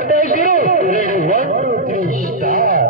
करते हैं शुरू। Ready 1 2 3 start.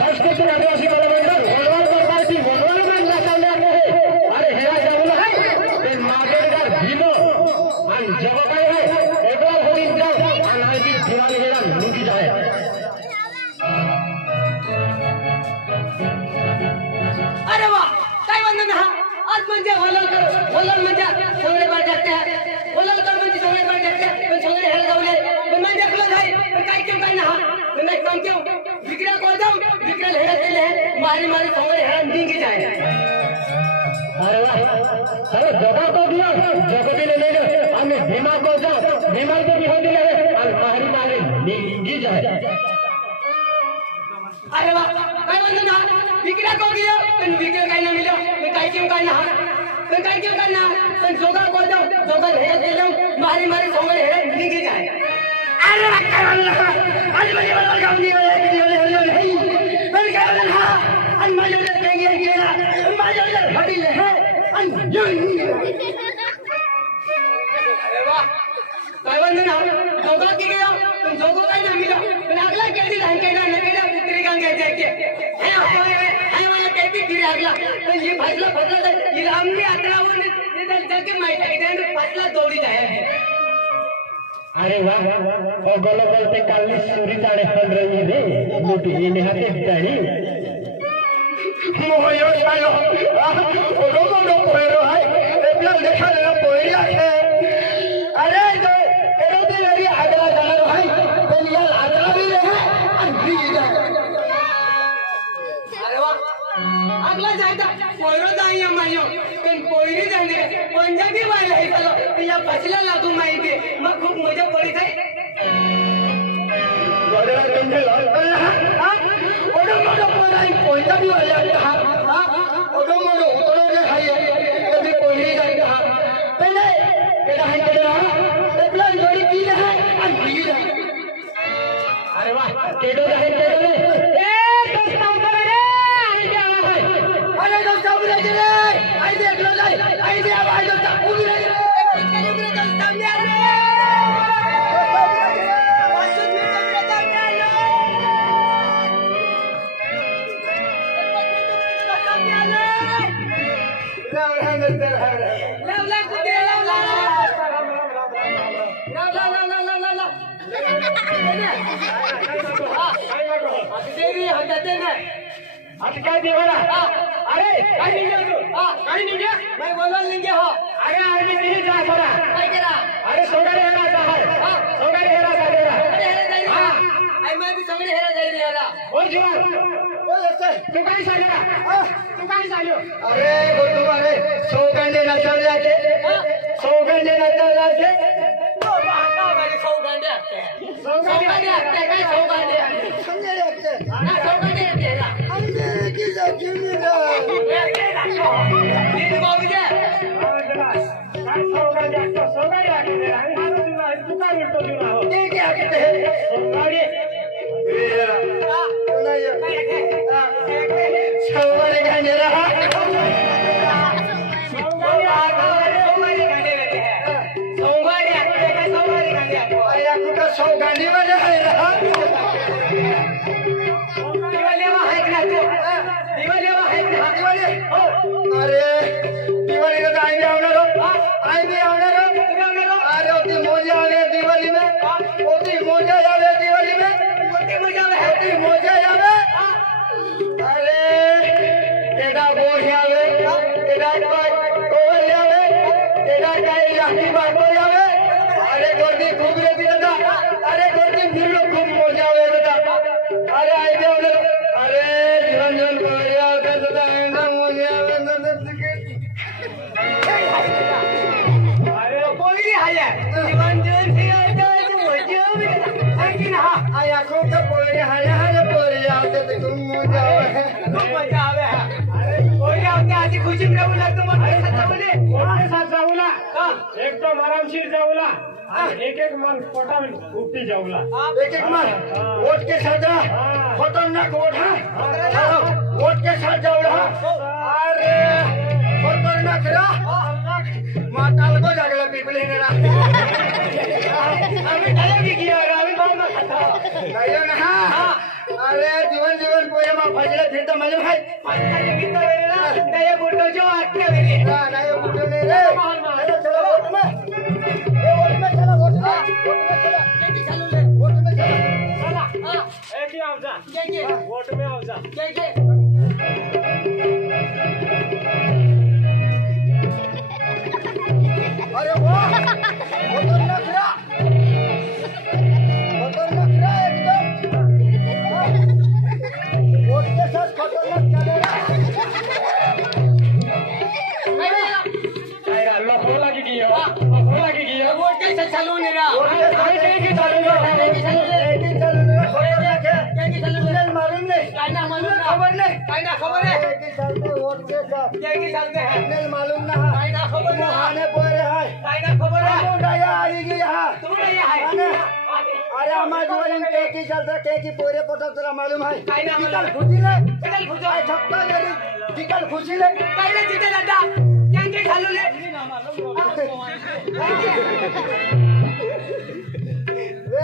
संस्कृत आदिवासी मंडळ वनवाल पार्टी वनवाल नाचावले आहे। अरे हेरा जाऊला आहे ते मागेरगार भीमो आणि जग काय आहे एकला होईन जाऊ आणि आधी दिवाळी हेरा निघी जाय। अरे वाह काय वंदन हा आज म्हणजे वलल म्हणजे सगळे बार जाते हैं वलल कर म्हणजे सगळे बार जाते हैं पण सगळे हेरा जाऊले पण मैं देखलो जाय पण काय क्यों काय ना मैं काम क्यों विक्रा को जाऊं विक्रा हेरा केले हैं मारी मारी सगळे हेरा निघी जाय। अरे वाह अरे जगा को दिया जगती ले ले हमने भीमा को जाओ भीमा को भी हो दिले और मारी मारी निघी जाय। अरे वाह काय वंदना विक्रा को गया पण विक्रा काय ना मिला मैं काय क्यों काय ना मैं काय क्यों करना पण जोगा को जाऊं जोगा हेरा दे जाऊं मारी मारी सगळे हेरा निघी जाय। अरे वाह काय वंदना आज मुझे बड़ा काम नहीं है कि नहीं मैं काय वंदना अन मजे लेंगे केला मजे ले हडी ले है अन अरे वाह काय वंदना जोगा की गया तुम जोगो काय ना मिला पण अगला केली लंकेला नकेला पुत्री गंगे जाके है वाला कहती फिर अगला तो ये फसला ये हमने अतरावर ने जाके माइट के फसला दौड़ी जाए। अरे वाह ओ गोलो बोलते काली सूरी ताड़े हल रही रे मोटी ये हाथे डाणी मोयो सायो ओरो मोरो पोरो है एबला देखा ना पोरिया है। अरे जो एरो दे मेरी अगला जानो है दुनिया अगला भी रहे अंधी जा। अरे वाह अगला जाएगा पोरो दाइया मायो पण पोरी जाने पंजाबी वाला है चलो या फसला लागू माइके मैं खूब मजा पड़ी थे। बड़ा दिन लाल हां ओडो मोडो पोराई पंजाबी वाला हां ओडो मोडो ओडो के खाइए कभी पोरी जाएगा पहले केड़ा है केड़ा एबला जोड़ी पी है अंधी जा। अरे वाह केडो है केडो ए दोस्तों करे आई जा है अरे दोस्तों बुला जे आई देख लो आई दे आवाज दोस्तों उड़ी रे सामने आ रे अरे काही निघे मैं बोलल निघे हो अरे आगे नहीं जा थोड़ा काय करा अरे सोगड़े हेरा सा है सोगड़े हेरा सा हेरा हां आई मैं भी सगळे हेरा जाई रे याला ओ जवान बोल सर तू काय साल्या तू काय सालो अरे गोटू अरे सौगंडे ना चल जाते सौगंडे ना चल जाते तो बाटा वाले सौगंडे आते सौगंडे आते काय सौगंडे समझे रे आते ना सौगंडे आते ना हमने की जाती नहीं ना ये बाबू जी काय सोगड़े आके दे आणि मारो तू काय बोलतो तू ना हो ये क्या कहते हैं सोगड़े सौगंडे घंटे रहा सौगंडी मध्ये आहे रहा दिवाळीवा आहे ना तू दिवाळीवा आहे ना दिवाळी अरे दिवाळीला काय भी आवणार हो आई भी आवणार हो अरे ओती मजा आवे दिवाळी में ओती मजा आवे दिवाळी में ओती मजा आवे अरे केडा बोल आवे केडा कोल आवे केडा काय लाठी बाबो आवे अरे गोरदी खूब रे दादा अरे गोरदी फिर खूब मजा आवे दादा अरे आई भी आवणार अरे जीवन जीवन बढ़िया होता दादा एंडा मजा आवे दादा अरे कोई आया जीवन जीवन से आता है तो मजा आवे लेकिन हां आया को तो कोई आया है बोले आते तो तुम मजा आवे अरे कोई आते आज खुशी में बोला तुम कोणते साथ जाऊला एकदम आरामशीर जाऊला एक मन पोटावर उपटी जाऊला एक मन वोट के साथ खतरनाक वोट है वोट के साथ जाओ रहा अरे खतरनाक रहा माताल को जागला पिपली ने रहा अभी डाले भी किया अभी बहुत मत खाता नहीं ना अरे जीवन जीवन कोई मां फजले फिर तो मजे भाई फजले भी तो रे ना नए फोटो जो आके मेरे हां नए फोटो ले रे चलो चलो वोट में वोट में चलो वोट में चलो जल्दी चलो ले वोट में चलो चला एक ही आजा ये वोट में आजा ये अरे वाह खतरनाक रहा एकदम वोट के साथ खतरनाक चलेगा आएगा लखोला की गियो वोट कैसे चालू नहीं रहा वोट के साथ की चालू है मालूम नहीं खबर नहीं खबर है वोट के साथ मालूम ना खबर आने पड़े है खबर है अरे हमारे जीवन में की चलता की पोरे पता चला मालूम है निकल खुशी ले ठप्पा ले निकल खुशी ले पहले जीते दादा क्या चालू ले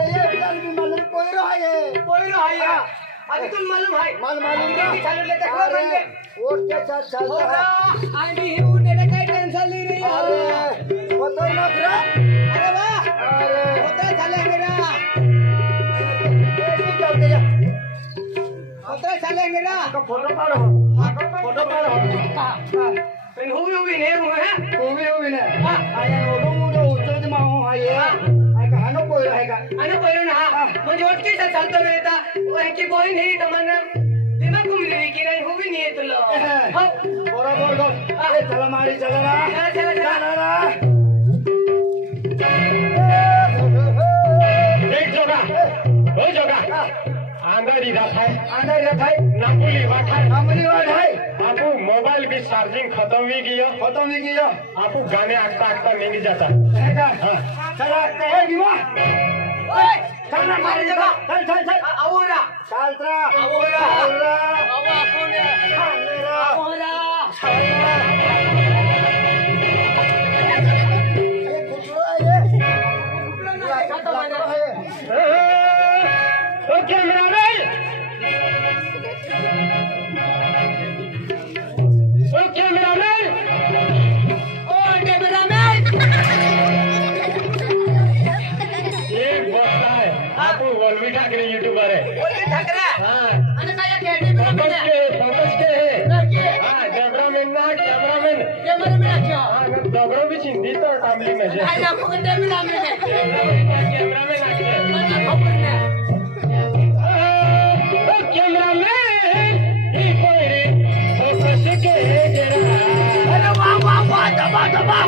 ये बिलाल भी मालूम पोरो है अभी तुम मालूम है मालूम ना चालू ले देखो बंदे वोट के साथ चल रहा आई भी हूं तेरे का टेंशन ले रही अरे खतरनाक रहा अरे वाह अरे होता चलेंगे ना ये चलते जा होता चलेंगे ना फोटो पाड़ो पेन हुई ने है हुई ने आया ओडो मोडो उतर मा हो आये आई कहानो कोई रहेगा आनो कोई ना मुझे वोट के साथ चलता रहता वो है कि कोई नहीं तमन्ना दिमाग को मिलेगी कि नहीं हुई नहीं तो लो बराबर गो ए चला मारी चला ना चला एक जगह दो जगह आंधेरी रात है नामुली वाट है आपको मोबाइल की चार्जिंग खत्म ही किया आपको गाने आगता नहीं जाता चला चल मारी जगह चल आवोरा चलत्रा आवोरा यूट्यूबर है ठाकरे हाँ आणि काय केडी फोकस के है हाँ ना कैमरामैन क्या दगड़ो भी चिंदी तो टामली में जे आई ना फोन दे मिला में कैमरामैन आके मला खबर नाही कैमरामैन ये कोई फोकस के जरा अरे वाह वाह वाह दबा दबा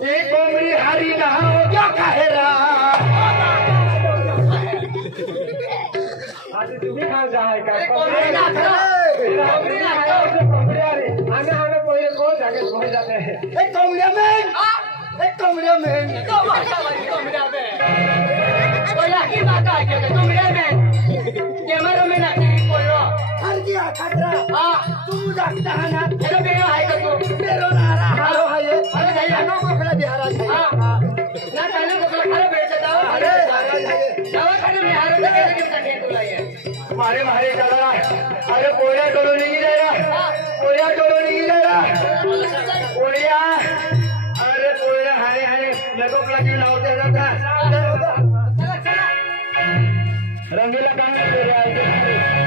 ये कोई हरी नहाओ क्या कहेरा आज तुम्ही खा जाय का कोंबडी ना खा कोंबडी ना खा आने आने पहिले को जाके सो जाते हैं एक कोंबडी में तो माता वाली कोंबडी में कोला की माता है कोंबडी में कैमरा में ना कोयो हर दिया खतरा हां तू जागता है ना हेलो बेरो है का तू बेरो नारा हालो है अरे भैया नो को खड़ा बिहार है हां ना चले को खड़ा बैठ जाओ अरे दवा खाने में हारो के तके तुलाए मारे मारे चला अरे कोरिया टोलो नहीं ले रहा कोरिया टोलो नहीं ले रहा कोरिया अरे कोरिया हाय हाय मेरे को प्लास्टिक लाओ दे था चला चला रंगीला काम कर रहा है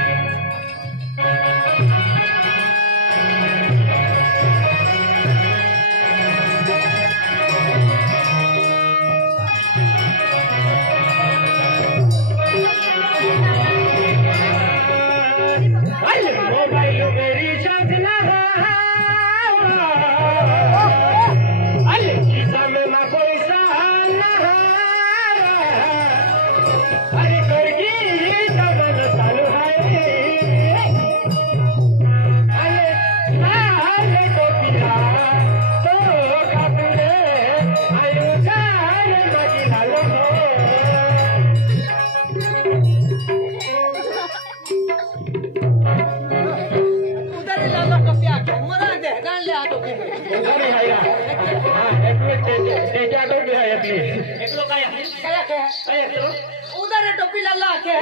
उधर टोपी लाला के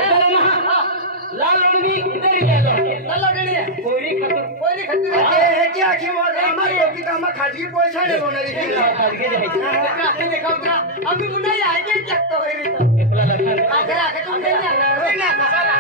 लाल लड़नी इधर ही ले लो लाल लड़नी है कोई खतर ए क्या की मोर हमार टोपी का हम खाजी पैसा ले बोने दी खाजी जाई देखो उधर अभी मुन्ना आगे चक तो है रे तो एकला लड़का आखिर आके तुम दे ना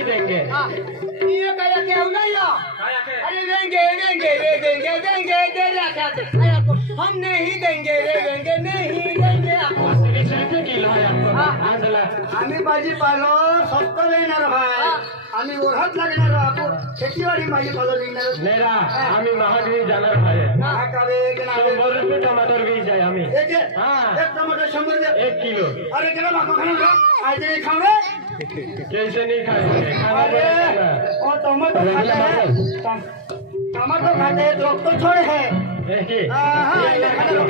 नहीं देंगे। ये कया के हो ना या अरे देंगे दे रखा हम नहीं देंगे नहीं देंगे आपको 20 रुपये किलो है आपको। हाँ चला आम्ही भाजीपालो स्वस्त देणार आहे आम्ही ओढत लागणार आहोत शेतीवाडी भाजीपालो देणार मेरा आम्ही महागडी जाणार आहे। 100 रुपये टमाटर बीज आहे आम्ही। हाँ एक टमाटर 100 दे 1 किलो। अरे केला बापा खाना आज नहीं खाओगे कैसे नहीं खाएंगे खाना अरे पड़ेगा। और टमाटर खाते हैं टमाटर खाते हैं लोग तो थोड़े हैं हाँ ये खाना लो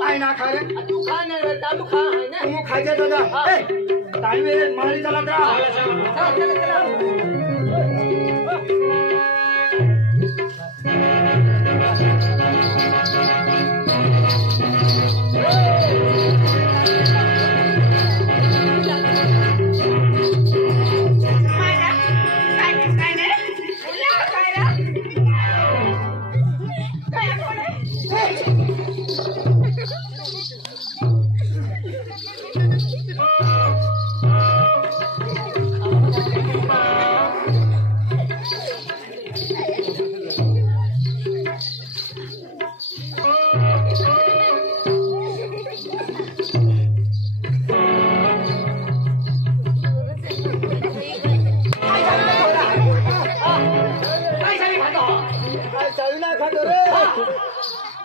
आई ना खा रहे तू खा नहीं रहता तू खा है ना तुम खाइए दादा टाइम है मारी चला था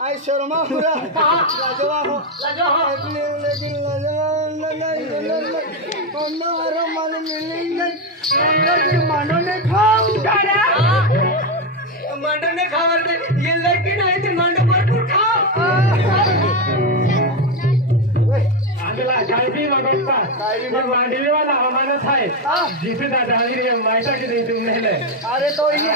आई शर्मा पूरा लाजवाब हो लेकिन लाजवाब मालूम मिलेंगे मानो ने खाओ मांडो ने खावर दे ये लड़की नहीं तो मांडो भरपूर खाओ आंधला काय बी बघता ये मांडवी वाला हमारा था जिसे दादा रे मायटा के नहीं तुमने ले अरे तो ये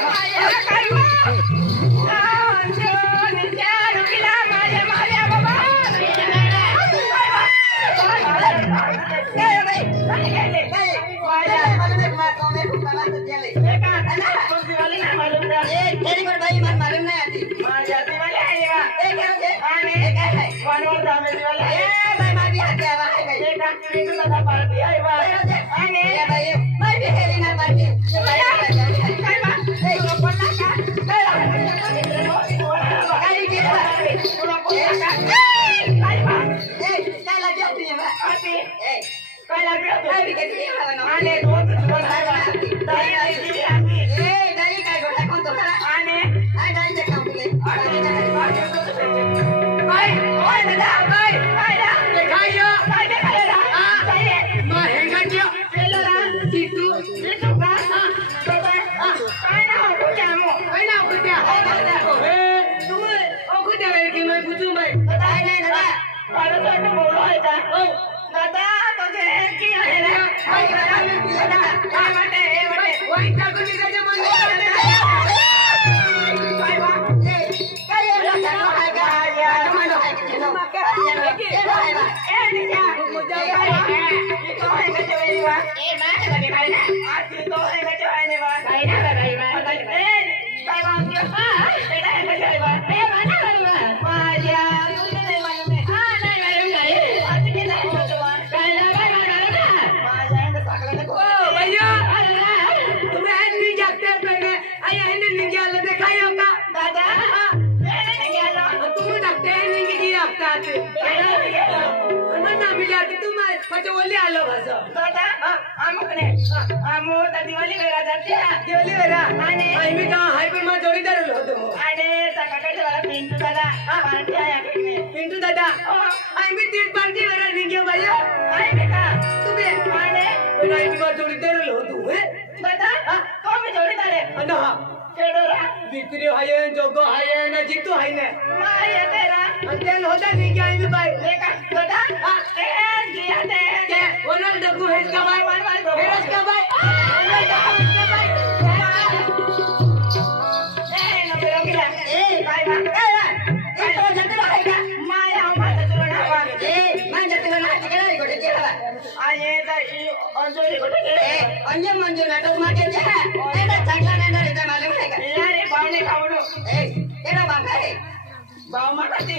बाव माताजी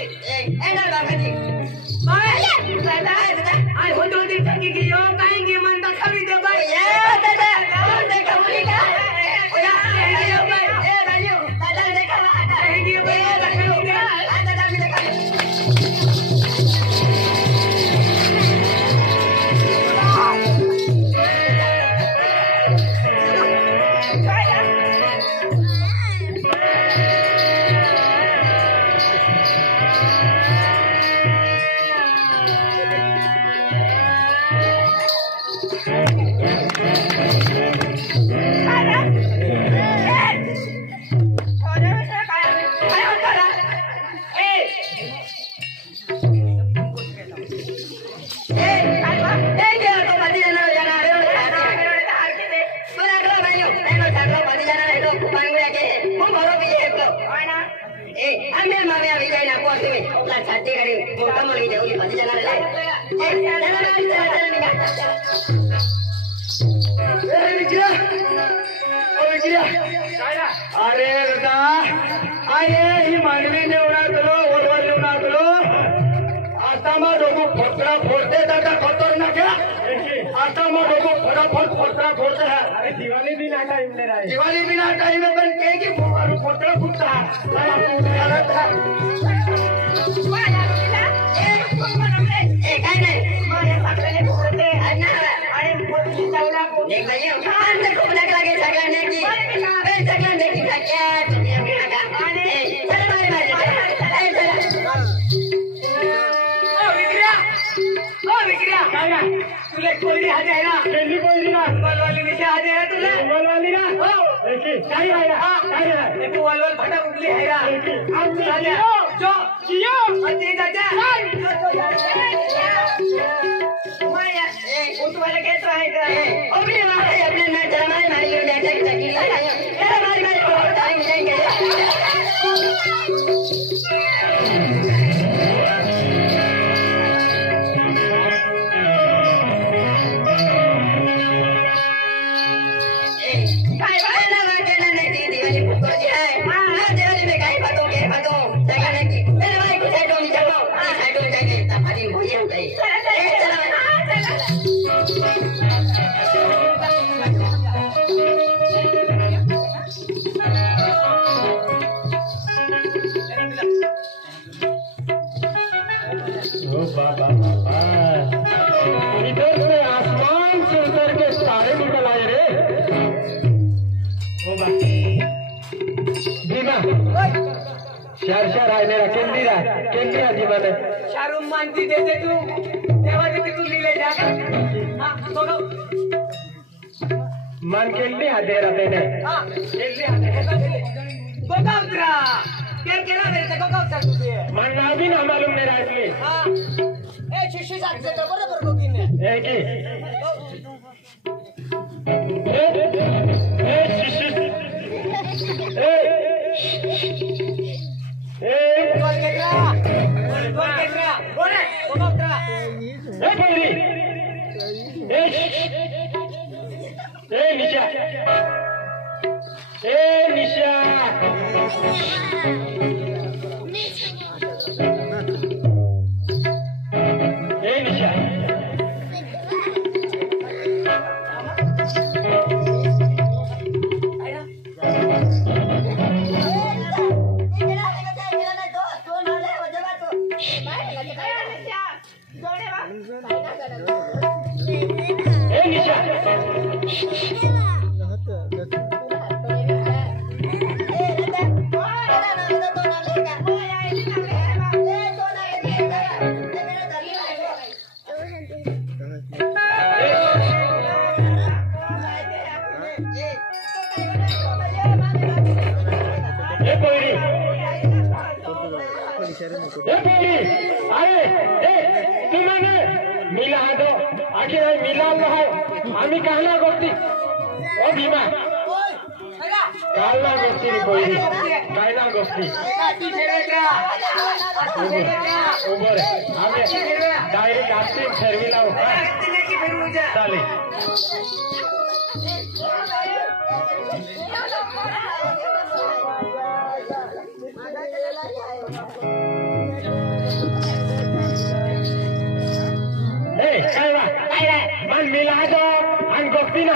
एना बाबाजी दादा आई हो 2 दिन तक की यो काई के मन तक कभी दे भाई ए दादा देखा बोली का ओया ए भाई ए राजू दादा देखा थैंक यू भाई दादा भी देखा अरे दादा अरे ही मानवी नेवणातलो वरवर नेवणातलो आता मग डोकं फोडता फोडते दादा खतरनाक है आता मग डोकं फटाफट फोडता फोडते है अरे दिवाली भी ना टाइम ले रहा है दिवाली बिना टाइम में बन के की फोडता फुटता है काय नाही माझ्या साखरेने फोडते आणि पोलीस चावला एक बाई कांद खूप लागे सगळ्यांना की सगळ्यांना की क्या दुनिया में लगा आणि चल मारे ओ विक्रिया काय ना तुला कोयरी हाते आहे ना केली कोयरी ना वलवाली निशा हाते आहे तुला वलवाली ना हो एकी काय राहिला काय राहिला तू वलवल फटा उठली आहे ना आमची जो जियो अति दादा माया उठवायला घेत राहायचं अपने मारे अपने ना जमाई मारी बैठक तकी ए मारी टाइम जाएंगे इधर से आसमान से उतर के तारे निकल आए रे भीमा शहर आहे मेरा केंद्रीय जीवन है शाहरुख मानती देते तू तेव्हा ते तू लिहिले जा हां बघा मन केंद्री हाते राहते ने हां केंद्री हाते बघा उतरा केला बेरते बघा उतरा तुझे मन नाव भी ना मालूम मेरा इसलिए हां ए शिशी साथी तर बरोबर गोकीने है कि बोल उतरा निशा मिला दो आखिर मिला आम्ही काहला गोष्टी ओ भीमा काहला गोष्टी कोई कायला गोष्टी उबर आम्ही डायरेक्ट आरती ठरविला चालेल Ada आणि मिला दो आणि गोपी ना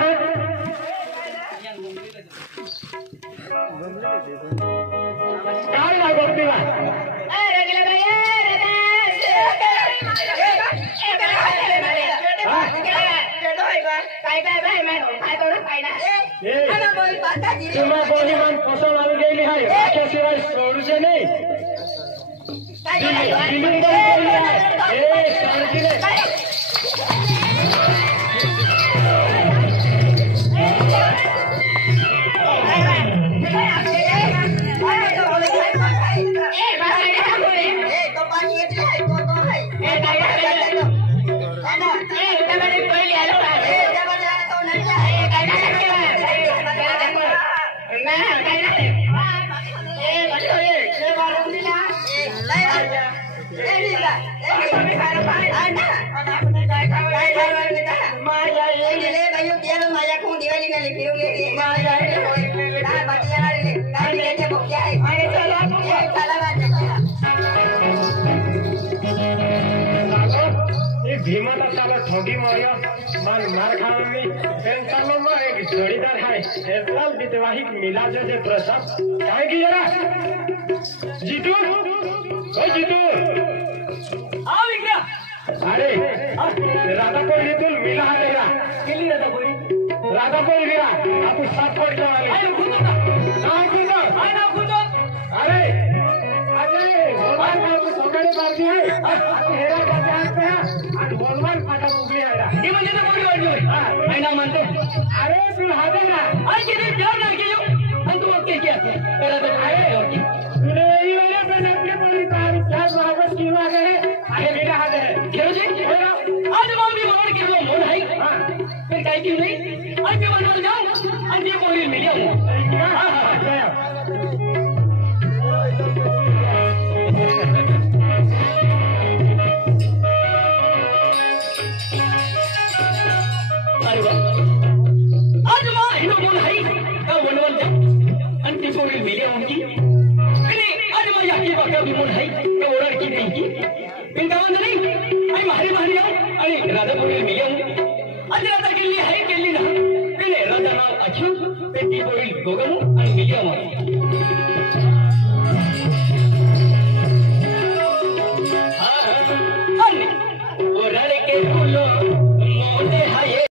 काय ना गोपीला तुम्हा कोणी मन फसवून आणून गेली आहे त्याशिवाय सोडूचे नाही भीमा त्याला ठोगी मारियो मन मार खावा मी टेंशन में एक जोड़ीदार है एतलाल विवाहिक मिला जो प्रसाद काय की जरा जीतू ओए जीतू आओ विक्रम अरे राधा कोई तुल मिला है तेरा केली राधा कोई गिरा आप साथ पड़ जाओगे आयो खुदो ना खुदो आय ना खुदो अरे भगवान को सोकड़े मारती है हेरा का ध्यान पे आज भगवान फाटा उगली आया ये म्हणजे ना कोणी वाढली हां नाही ना म्हणते अरे तू हादे ना आई किती प्यार ना केयो आणि तू ओके क्या तेरा तो आहे ओके तूने ये वाले बने अपने पूरी तारीख क्या वापस किया गए अरे मेरा हादे है घेरो जी आज मामी बोल के लो मोन है हां फिर काय की नहीं आज मी बनवायला जाऊ आणि ते कोणी मिली हां हां राधा बोली मिलियम आज राधा केली आहे केली ना राधा नाव अच्युत पेटी बोली गोगम आणि मिलियम